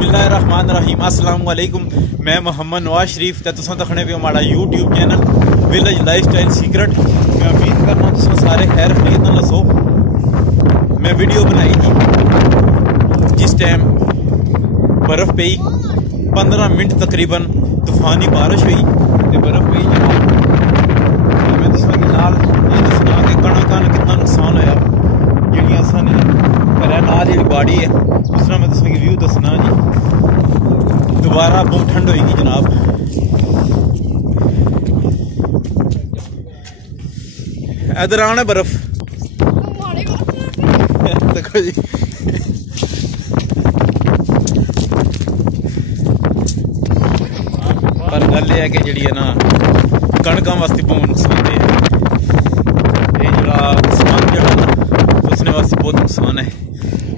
बिस्मिल्लाहिर्रहमानिर्रहीम अस्सलाम वालेकुम। मैं मोहम्मद नवाज शरीफ ते तुसां तकने पे हमारा YouTube channel village lifestyle secret. मैं उम्मीद करना तुसां सारे खैर खैरियत नाल दसो। मैं वीडियो बनाई थी जिस टाइम बर्फ़ पई 15 मिनट तकरीबन तूफानी बारिश हुई ते बर्फ़ पई जनाब। मैं दसा कि नाल ये दसना कि कणक कितना नुकसान होया जी असा ने घर नाल जी बाड़ी है उसका मैं दसा कि व्यू दसना जी। दोबारा बहुत ठंड होगी जनाब। इधर आना बर्फ देखो जी। पर गल है कि जी है ना कणकों वास्ते बहुत नुकसान है। ये जरा किसान जरा ना उसने वास्ते बहुत नुकसान है।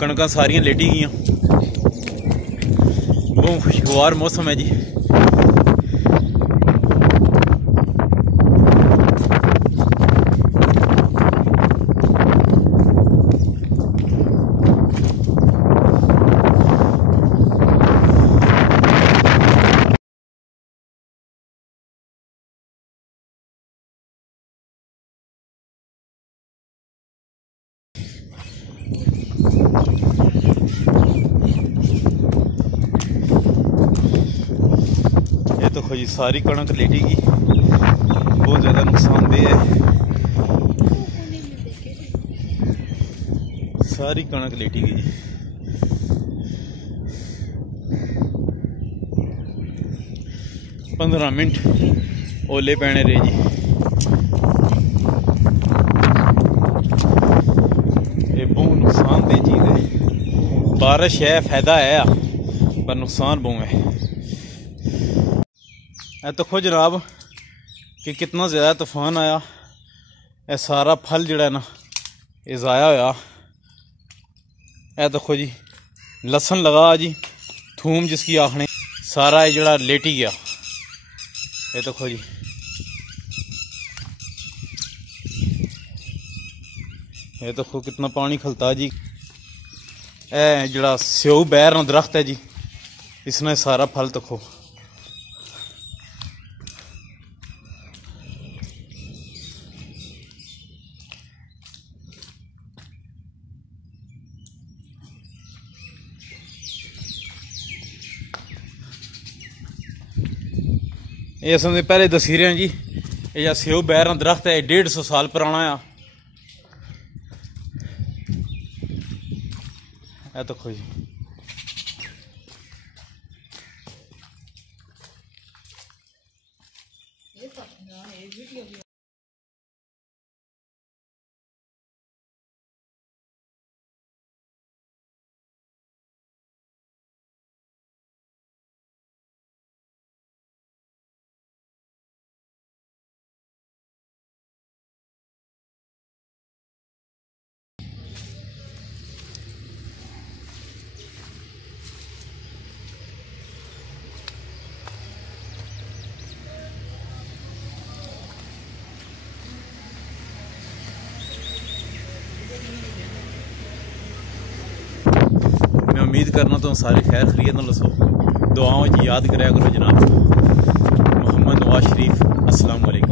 कणक सारियां लेटी गई। बहुत खुशगवार मौसम है जी। तो जी सारी कणक लेटेगी, बहुत ज़्यादा नुकसानदेह है। सारी कणक लेटेगी जी। पंद्रह मिनट ओले पैने रहे जी। ये बहुत नुकसानदेह चीज़ है। बारिश है फायदा है पर नुकसान बहुत है। देखो जनाब कि कितना ज़्यादा तूफान आया। ये सारा फल जड़ा है ना ये ज़ाया होया। देखो जी लसन लगा जी, थूम जिसकी आखने सारा ये जड़ा लेटी गया। ये देखो जी ये देखो कितना पानी खलता जी। ए जड़ा स्यौ बैर ना दरख्त है जी, इसने सारा फल देखो। ये असें पहले दसी रहे हैं जी। ये स्यौ बैर दरख्त है 150 साल पुराना आ। देखो जी उम्मीद करना तो सारे खैर खैरियत नाल दसो। दुआओं याद कराया करो जनाब। मोहम्मद नवाज शरीफ। अस्सलाम वालेकुम।